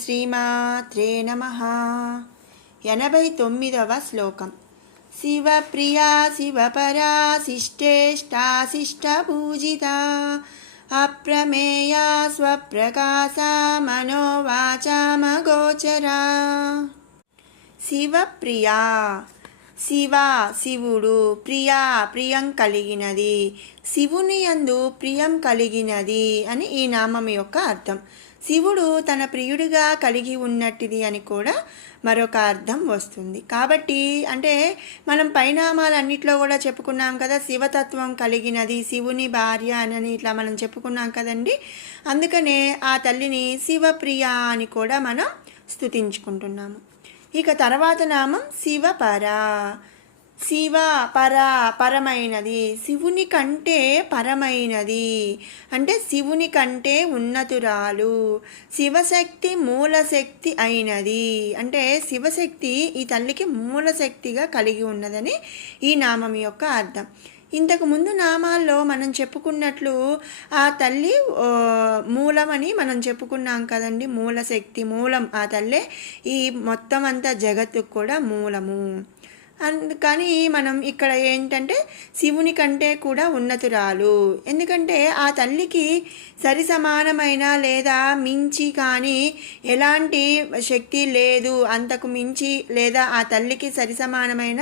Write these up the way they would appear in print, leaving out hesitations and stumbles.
శ్రీమాత్రే నమః. 89వ శ్లోకం. శివప్రియా శివపరా శిష్టేష్టాశిష్టపూజితా అప్రమేయా స్వప్రకాశా మనోవాచామగోచరా. శివప్రియా, శివ శివుడు, ప్రియా ప్రియం కలిగినది, శివుని యందు ప్రియం కలిగినది అని ఈ నామం యొక్క అర్థం. శివుడు తన ప్రియుడిగా కలిగి ఉన్నట్టిది అని కూడా మరొక అర్థం వస్తుంది. కాబట్టి అంటే మనం పైనామాలన్నిట్లో కూడా చెప్పుకున్నాం కదా, శివతత్వం కలిగినది, శివుని భార్య అని ఇట్లా మనం చెప్పుకున్నాం కదండి. అందుకనే ఆ తల్లిని శివప్రియ అని కూడా మనం స్తుతించుకుంటున్నాము. ఇక తర్వాత నామం శివపరా. శివ పర, పరమైనది, శివుని కంటే పరమైనది అంటే శివుని కంటే ఉన్నతురాలు, శివశక్తి మూలశక్తి అయినది అంటే శివశక్తి ఈ తల్లికి మూలశక్తిగా కలిగి ఉన్నదని ఈ నామం యొక్క అర్థం. ఇంతకు ముందు నామాల్లో మనం చెప్పుకున్నట్లు ఆ తల్లి మూలమని మనం చెప్పుకున్నాం కదండి. మూలశక్తి, మూలం ఆ తల్లే ఈ మొత్తం అంతా జగత్తుకు కూడా మూలము. కానీ మనం ఇక్కడ ఏంటంటే శివుని కంటే కూడా ఉన్నతురాలు. ఎందుకంటే ఆ తల్లికి సరి సమానమైన లేదా మించి కానీ ఎలాంటి శక్తి లేదు, అంతకు మించి లేదా ఆ తల్లికి సరి సమానమైన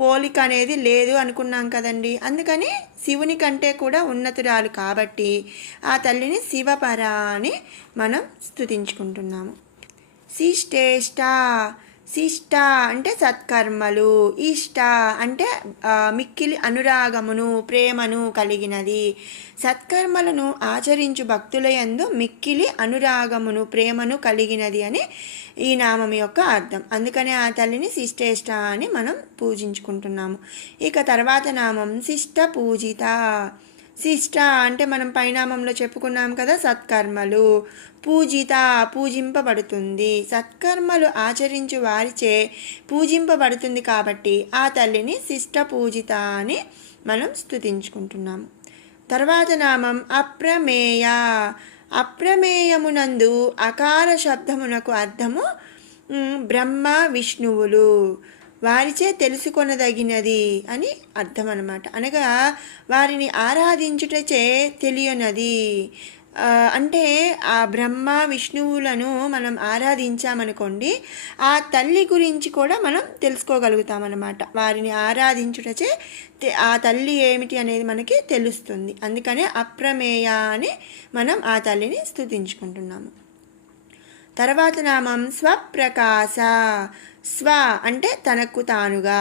పోలిక అనేది లేదు అనుకున్నాం కదండి. అందుకని శివుని కంటే కూడా ఉన్నతురాలు కాబట్టి ఆ తల్లిని శివపర అని మనం స్తుతించుకుంటున్నాము. శిష్టేష్ట, శిష్ట అంటే సత్కర్మలు, ఇష్ట అంటే మిక్కిలి అనురాగమును ప్రేమను కలిగినది. సత్కర్మలను ఆచరించు భక్తుల యందు మిక్కిలి అనురాగమును ప్రేమను కలిగినది అని ఈ నామం యొక్క అర్థం. అందుకనే ఆ తల్లిని శిష్టేష్ట అని మనం పూజించుకుంటున్నాము. ఇక తర్వాత నామం శిష్ట పూజిత. శిష్ట అంటే మనం పైనామంలో చెప్పుకున్నాం కదా, సత్కర్మలు. పూజిత పూజింపబడుతుంది, సత్కర్మలు ఆచరించు వారిచే పూజింపబడుతుంది కాబట్టి ఆ తల్లిని శిష్ట పూజిత అని మనం స్తుతించుకుంటున్నాము. తర్వాత నామం అప్రమేయ. అప్రమేయమునందు అకార శబ్దమునకు అర్థము బ్రహ్మ విష్ణువులు, వారిచే తెలుసుకొనదగినది అని అర్థం అన్నమాట. అనగా వారిని ఆరాధించుటచే తెలియనది. అంటే ఆ బ్రహ్మ విష్ణువులను మనం ఆరాధించామనుకోండి, ఆ తల్లి గురించి కూడా మనం తెలుసుకోగలుగుతామన్నమాట. వారిని ఆరాధించుటచే ఆ తల్లి ఏమిటి అనేది మనకి తెలుస్తుంది. అందుకనే అప్రమేయ అని మనం ఆ తల్లిని స్తుతించుకుంటున్నాము. తర్వాత నామం స్వప్రకాశ. స్వ అంటే తనకు తానుగా,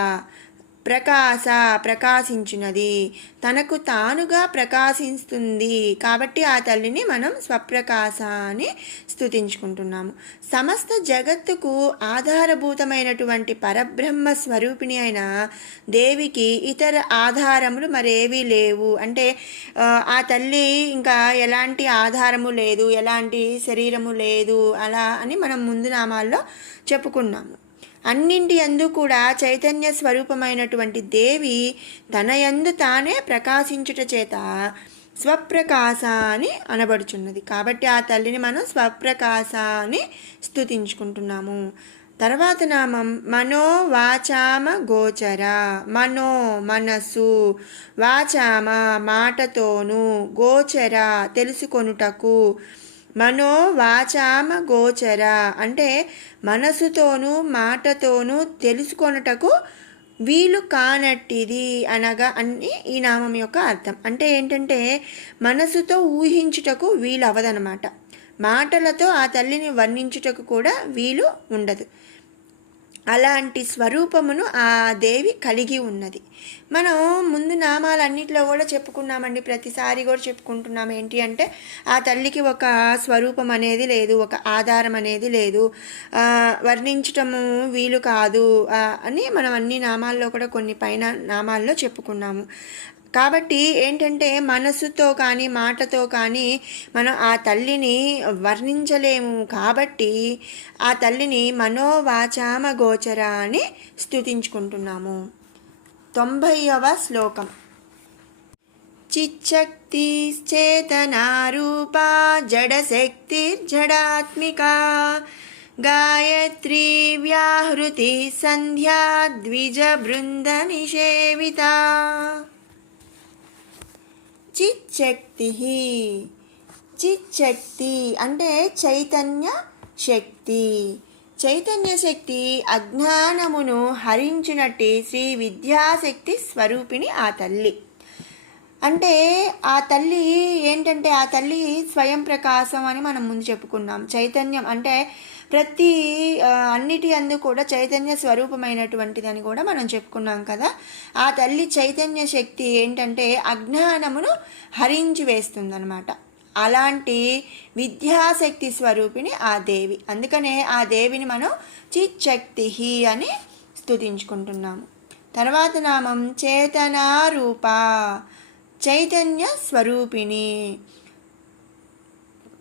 ప్రకాశ ప్రకాశించినది, తనకు తానుగా ప్రకాశిస్తుంది కాబట్టి ఆ తల్లిని మనం స్వప్రకాశ అని స్తుతించుకుంటున్నాము. సమస్త జగత్తుకు ఆధారభూతమైనటువంటి పరబ్రహ్మ స్వరూపిణి అయిన దేవికి ఇతర ఆధారములు మరేవీ లేవు. అంటే ఆ తల్లి ఇంకా ఎలాంటి ఆధారము లేదు, ఎలాంటి శరీరము లేదు అలా అని మనం ముందు నామాల్లో చెప్పుకున్నాము. అన్నింటి యందు కూడా చైతన్య స్వరూపమైనటువంటి దేవి తన యందు తానే ప్రకాశించుట చేత స్వప్రకాశ అని అనబడుచున్నది. కాబట్టి ఆ తల్లిని మనం స్వప్రకాశ అని స్తుతించుకుంటున్నాము. తర్వాత నామం మనో వాచామ గోచర. మనో మనసు, వాచామ మాటతోను, గోచర తెలుసుకొనుటకు. మనో వాచామ గోచర అంటే మనసుతోనూ మాటతోనూ తెలుసుకొనుటకు వీలు కానట్టిది అనగా అని ఈ నామం యొక్క అర్థం. అంటే ఏంటంటే మనసుతో ఊహించుటకు వీలు అవ్వదనమాట, మాటలతో ఆ తల్లిని వర్ణించుటకు కూడా వీలు ఉండదు. అలాంటి స్వరూపమును ఆ దేవి కలిగి ఉన్నది. మనం ముందు నామాలన్నింటిలో కూడా చెప్పుకున్నామండి, ప్రతిసారి కూడా చెప్పుకుంటున్నాం. ఏంటి అంటే ఆ తల్లికి ఒక స్వరూపం అనేది లేదు, ఒక ఆధారం అనేది లేదు, వర్ణించటము వీలు కాదు అని మనం అన్ని నామాల్లో కూడా కొన్ని పైన నామాల్లో చెప్పుకున్నాము. కాబట్టి ఏంటంటే మనసుతో కానీ మాటతో కానీ మనం ఆ తల్లిని వర్ణించలేము. కాబట్టి ఆ తల్లిని మనోవాచామ గోచర అని స్తుతించుకుంటున్నాము. 90వ శ్లోకం. చిచ్చక్తిశ్చేతనారూపా జడశక్తిర్జడాత్మికా గాయత్రీ వ్యాహృతి సంధ్యా ద్విజబృంద నిషేవితా. చిచ్చక్తి, చిచ్చక్తి అంటే చైతన్య శక్తి. చైతన్య శక్తి అజ్ఞానమును హరించినట్టు శ్రీ విద్యాశక్తి స్వరూపిణి ఆ తల్లి. అంటే ఆ తల్లి ఏంటంటే ఆ తల్లి స్వయం ప్రకాశం అని మనం ముందు చెప్పుకున్నాం. చైతన్యం అంటే ప్రతి అన్నిటి అందు కూడా చైతన్య స్వరూపమైనటువంటిది అని కూడా మనం చెప్పుకున్నాం కదా. ఆ తల్లి చైతన్య శక్తి ఏంటంటే అజ్ఞానమును హరించి వేస్తుందన్నమాట. అలాంటి విద్యాశక్తి స్వరూపిణి ఆ దేవి. అందుకనే ఆ దేవిని మనం చిచ్చక్తి అని స్తుతించుకుంటున్నాము. తర్వాత నామం చేతనారూప, చైతన్య స్వరూపిణి.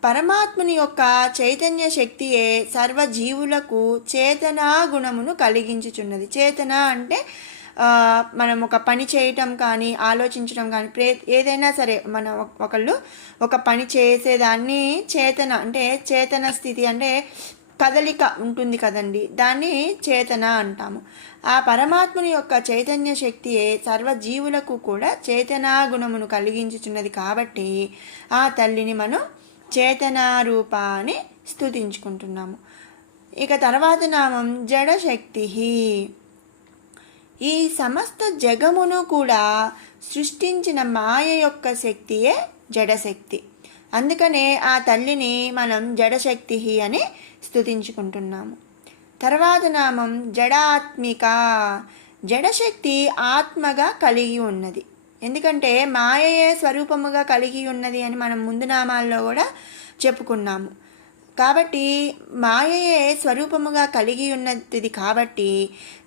పరమాత్ముని యొక్క చైతన్య శక్తియే సర్వజీవులకు చేతనా గుణమును కలిగించుచున్నది. చేతన అంటే మనం ఒక పని చేయటం కానీ ఆలోచించడం కానీ ఏదైనా సరే మనం ఒకళ్ళు ఒక పని చేసేదాన్ని చేతన అంటే చేతన స్థితి అంటే కదలిక ఉంటుంది కదండి, దాన్ని చేతన అంటాము. ఆ పరమాత్ముని యొక్క చైతన్య శక్తియే సర్వజీవులకు కూడా చేతనా గుణమును కలిగించుచున్నది కాబట్టి ఆ తల్లిని మనం చేతనారూప అని స్తుతించుకుంటున్నాము. ఇక తర్వాత నామం జడశక్తి. ఈ సమస్త జగమును కూడా సృష్టించిన మాయ యొక్క శక్తియే జడశక్తి. అందుకనే ఆ తల్లిని మనం జడశక్తి అని స్తుతించుకుంటున్నాము. తర్వాత నామం జడాత్మిక. జడశక్తి ఆత్మగా కలిగి ఉన్నది. ఎందుకంటే మాయయే స్వరూపముగా కలిగి ఉన్నది అని మనం ముందు నామాల్లో కూడా చెప్పుకున్నాము. కాబట్టి మాయయే స్వరూపముగా కలిగి ఉన్నది కాబట్టి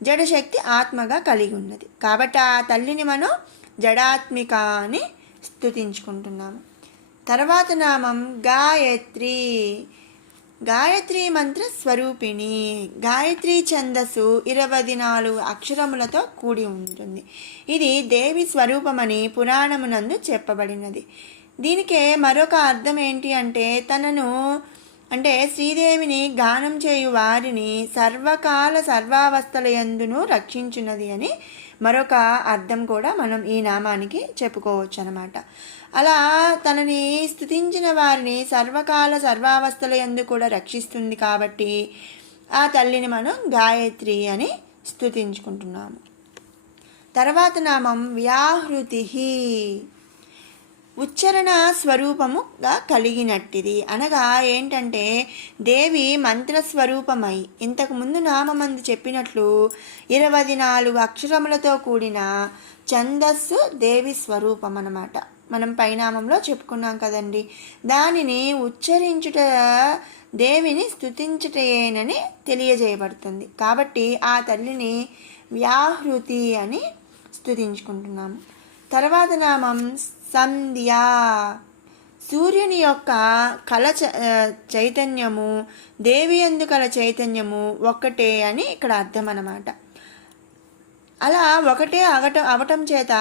జడశక్తి ఆత్మగా కలిగి ఉన్నది. కాబట్టి ఆ తల్లిని మనం జడాత్మిక అని స్తుతించుకుంటున్నాము. తర్వాత నామం గాయత్రి. గాయత్రి మంత్ర స్వరూపిణి. గాయత్రి ఛందస్సు 24 అక్షరములతో కూడి ఉంటుంది. ఇది దేవి స్వరూపమని పురాణమునందు చెప్పబడినది. దీనికే మరొక అర్థం ఏంటి అంటే తనను అంటే శ్రీదేవిని గానం చేయు వారిని సర్వకాల సర్వావస్థల యందును రక్షించున్నది అని మరొక అర్థం కూడా మనం ఈ నామానికి చెప్పుకోవచ్చు అన్నమాట. అలా తనని స్తుతించిన వారిని సర్వకాల సర్వావస్థల యందు కూడా రక్షిస్తుంది కాబట్టి ఆ తల్లిని మనం గాయత్రి అని స్తుతించుకుంటున్నాము. తర్వాత నామం వ్యాహృతి. ఉచ్చరణ స్వరూపముగా కలిగినట్టిది. అనగా ఏంటంటే దేవి మంత్రస్వరూపమై ఇంతకుముందు నామందు చెప్పినట్లు 24 అక్షరములతో కూడిన ఛందస్సు దేవి స్వరూపం అన్నమాట. మనం పైనామంలో చెప్పుకున్నాం కదండి. దానిని ఉచ్చరించుట దేవిని స్తుతించుటయేనని తెలియజేయబడుతుంది. కాబట్టి ఆ తల్లిని వ్యాహృతి అని స్తుతించుకుంటున్నాము. తర్వాత నామం సంధ్య. సూర్యుని యొక్క కళ చైతన్యము దేవి యందు కల చైతన్యము ఒక్కటే అని ఇక్కడ అర్థం అన్నమాట. అలా ఒకటే అవటం చేత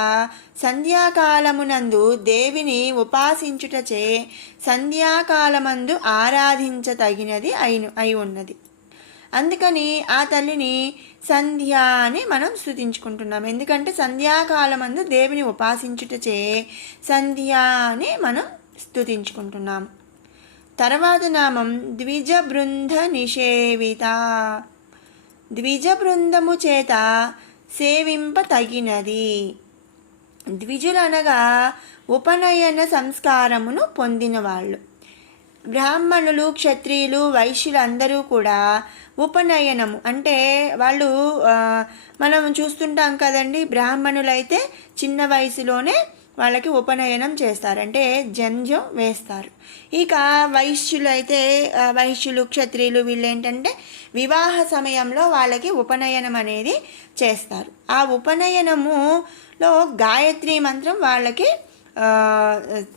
సంధ్యాకాలమునందు దేవిని ఉపాసించుటచే సంధ్యాకాలమందు ఆరాధించతగినది అయి ఉన్నది. అందుకని ఆ తల్లిని సంధ్య అని మనం స్తుతించుకుంటున్నాం. ఎందుకంటే సంధ్యాకాలమందు దేవిని ఉపాసించుటచే సంధ్య అని మనం స్తుతించుకుంటున్నాం. తర్వాత నామం ద్విజ బృంద నిషేవిత. ద్విజ బృందము చేత సేవింప తగినది. ద్విజులనగా ఉపనయన సంస్కారమును పొందిన వాళ్ళు. బ్రాహ్మణులు క్షత్రియులు వైశ్యులు అందరూ కూడా ఉపనయనము అంటే వాళ్ళు మనం చూస్తుంటాం కదండి. బ్రాహ్మణులైతే చిన్న వయసులోనే వాళ్ళకి ఉపనయనం చేస్తారు, అంటే జంజం వేస్తారు. ఇక వైశ్యులు క్షత్రియులు వీళ్ళు ఏంటంటే వివాహ సమయంలో వాళ్ళకి ఉపనయనం అనేది చేస్తారు. ఆ ఉపనయనములో గాయత్రి మంత్రం వాళ్ళకి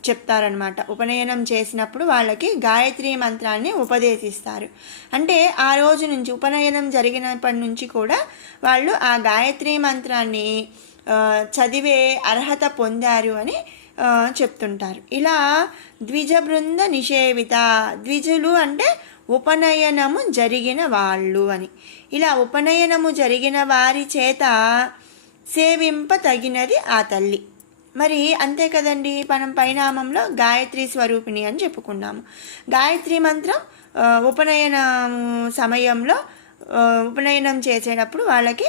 చెప్తారనమాట. ఉపనయనం చేసినప్పుడు వాళ్ళకి గాయత్రి మంత్రాన్ని ఉపదేశిస్తారు. అంటే ఆ రోజు నుంచి ఉపనయనం జరిగినప్పటి నుంచి కూడా వాళ్ళు ఆ గాయత్రి మంత్రాన్ని చదివే అర్హత పొందారు అని చెప్తుంటారు. ఇలా ద్విజ బృంద నిషేవిత, ద్విజులు అంటే ఉపనయనము జరిగిన వాళ్ళు అని. ఇలా ఉపనయనము జరిగిన వారి చేత సేవింప తగినది ఆ తల్లి. మరి అంతే కదండి, మనం పైనామంలో గాయత్రి స్వరూపిణి అని చెప్పుకున్నాము. గాయత్రి మంత్రం ఉపనయన సమయంలో ఉపనయనం చేసేటప్పుడు వాళ్ళకి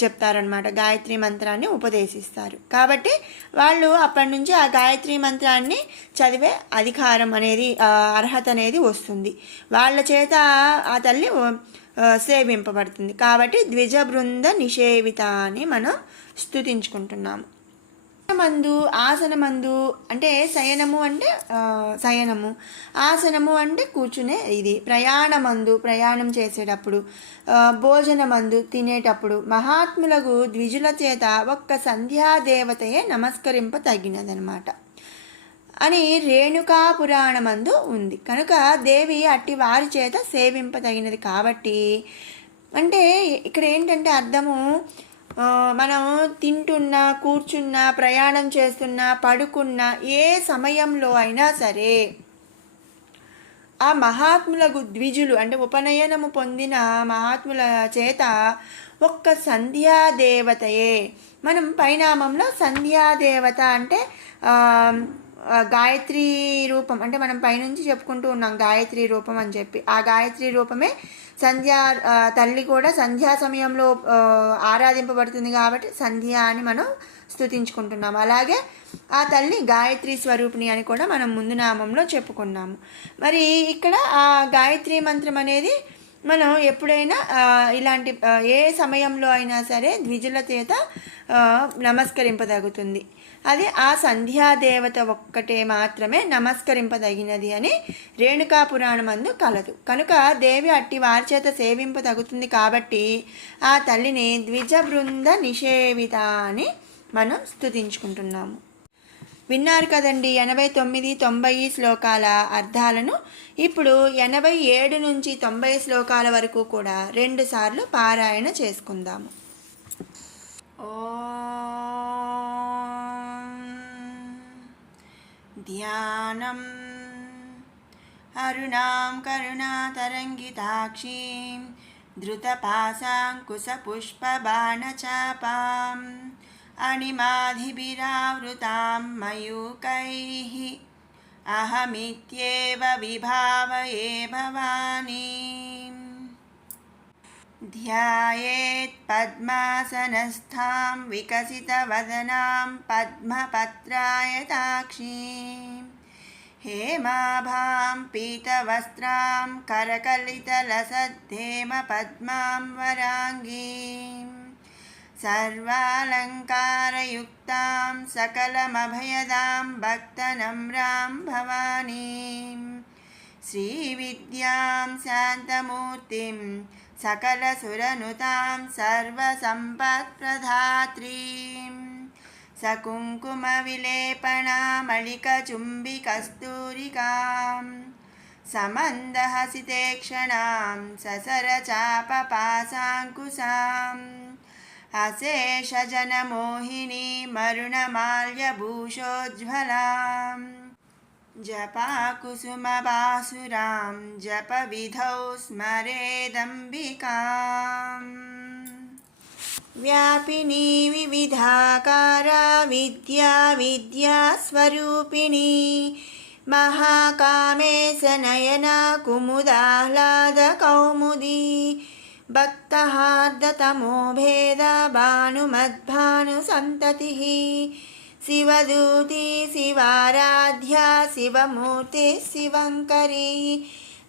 చెప్తారనమాట, గాయత్రి మంత్రాన్ని ఉపదేశిస్తారు. కాబట్టి వాళ్ళు అప్పటి నుంచి ఆ గాయత్రి మంత్రాన్ని చదివే అధికారం అనేది, అర్హత అనేది వస్తుంది. వాళ్ళ చేత ఆ తల్లి సేవింపబడుతుంది. కాబట్టి ద్విజ బృంద నిషేవిత అని మనం స్తుతించుకుంటున్నాము. ఆసనమందు అంటే శయనము అంటే శయనము, ఆసనము అంటే కూర్చునే ఇది. ప్రయాణం చేసేటప్పుడు, భోజనమందు తినేటప్పుడు మహాత్ములకు ద్విజుల చేత ఒక్క సంధ్యాదేవతయే నమస్కరింప తగినదనమాట అని రేణుకా పురాణమందు ఉంది. కనుక దేవి అట్టి వారి చేత సేవింపదగినది. కాబట్టి అంటే ఇక్కడ ఏంటంటే అర్థము, మనం తింటున్నా, కూర్చున్నా, ప్రయాణం చేస్తున్నా, పడుకున్నా, ఏ సమయంలో అయినా సరే ఆ మహాత్ములకు ద్విజులు అంటే ఉపనయనము పొందిన మహాత్ముల చేత ఒక్క సంధ్యాదేవతయే. మనం పైనామంలో సంధ్యాదేవత అంటే గాయత్రి రూపం, అంటే మనం పైనుంచి చెప్పుకుంటూ ఉన్నాం గాయత్రి రూపం అని చెప్పి. ఆ గాయత్రి రూపమే తల్లి కూడా సంధ్యా సమయంలో ఆరాధింపబడుతుంది కాబట్టి సంధ్య అని మనం స్తుతించుకుంటున్నాము. అలాగే ఆ తల్లి గాయత్రి స్వరూపిణి అని కూడా మనం ముందు నామంలో చెప్పుకున్నాము. మరి ఇక్కడ ఆ గాయత్రి మంత్రం అనేది మనం ఎప్పుడైనా ఇలాంటి ఏ సమయంలో అయినా సరే ద్విజుల చేత నమస్కరింపదగుతుంది. అది ఆ సంధ్యాదేవత ఒక్కటే మాత్రమే నమస్కరింపదగినది అని రేణుకా పురాణమందు కలదు. కనుక దేవి అట్టి వారి చేత సేవింపదగుతుంది. కాబట్టి ఆ తల్లిని ద్విజ బృంద నిషేవిత అని మనం స్తుతించుకుంటున్నాము. విన్నారు కదండి 89, 90 శ్లోకాల అర్థాలను. ఇప్పుడు 87 నుంచి 90 శ్లోకాల వరకు కూడా 2 సార్లు పారాయణ చేసుకుందాము. ధ్యానం అరుణాం కరుణాతరంగితాక్షీం ధృతపాశాంకుశపుష్పబాణచాపాం అణిమాధిభిరావృతాం మయూకైః అహమిత్యేవ విభావయే భవానీం. ధ్యాయేత్ పద్మాసనస్థాం వికసితవదనాం పద్మపత్రాయతాక్షీం హేమాభాం పీతవస్త్రాం కరకలితలసద్ధేమ పద్మాం వరాంగీం సర్వాలంకారయుక్తాం సకలమభయదాం భక్తనమ్రాం భవానీం శ్రీవిద్యాం శాంతమూర్తిం సకలసురనుతాం సర్వసంపత్ప్రదాత్రీం సకుంకుమవిలేపనామళికచుంబికస్తూరికాం సమందహసితేక్షణాం ససరచాపపాశాంకుశాం అశేషజనమోహినీ మరుణమాల్యభూషోజ్వలాం జపాకుసుమబాసురాం జపవిధౌ స్మరేదంబికాం. వ్యాపినీ వివిధాకారా విద్యా విద్యాస్వరూపిణీ మహాకామేశనయనా కుముదాహ్లాదకౌముదీ భక్తహార్దతమో భేద భానుమద్భానుసంతతిః శివదూతి శివారాధ్యా శివమూర్తి శివంకరీ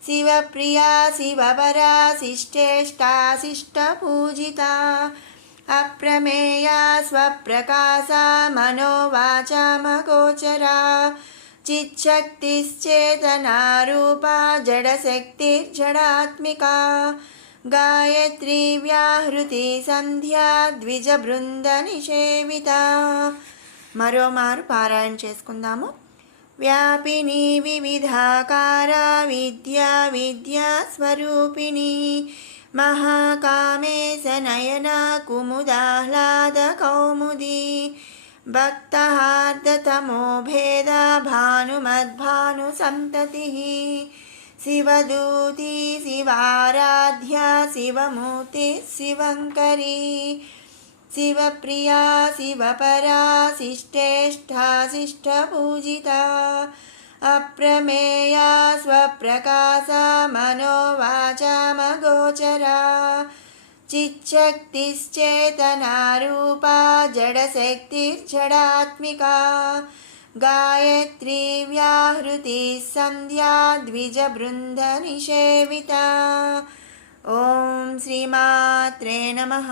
శివప్రియా శివవరా శిష్టేష్టాశిష్టపూజితా అప్రమేయా స్వప్రకాశా మనోవాచామగోచరా చిచ్చక్తిశ్చేతనారూపా జడశక్తిర్జడాత్మికా గాయత్రీ వ్యాహృతి సంధ్యా ద్విజబృంద నిషేవిత. మరోమారు పారాయణ చేసుకుందాము. వ్యాపిని వివిధాకారా విద్యా విద్యాస్వరూపిణీ మహాకామేశనయనా కుముదాహ్లాదకౌముదీ भक्तहार्दतमो भेदा भानुमद्भानुसन्ततिः शिवदूती शिवाराध्या शिवमूर्ति शिवङ्करी शिवप्रिया शिवपरा शिष्टेष्ठा शिष्टपूजिता अप्रमेया स्वप्रकाशा मनोवाचामगोचरा चिच्छक्तिश्चेतनारूपा जडशक्तिर्जडात्मिका गायत्री व्याहृतिः सन्ध्या द्विजबृन्दनिषेविता। ॐ श्रीमात्रे नमः।